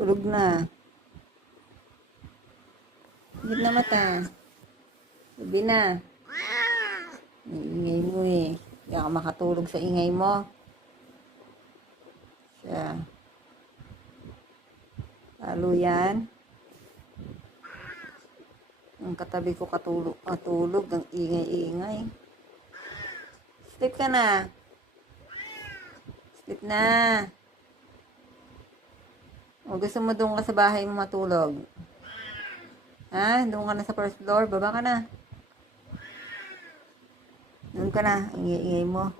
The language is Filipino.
Tulog na. Higit na mata. Sabi na. Ingay mo eh. Hindi ka makatulog sa ingay mo. Siya. Lalo yan. Ang katabi ko katulog. Ang ingay-ingay. Sleep ka na. Sleep na. O gusto mo doon ka sa bahay mo matulog? Ha? Doon ka na sa first floor? Baba ka na. Doon ka na. Ingay-ingay mo.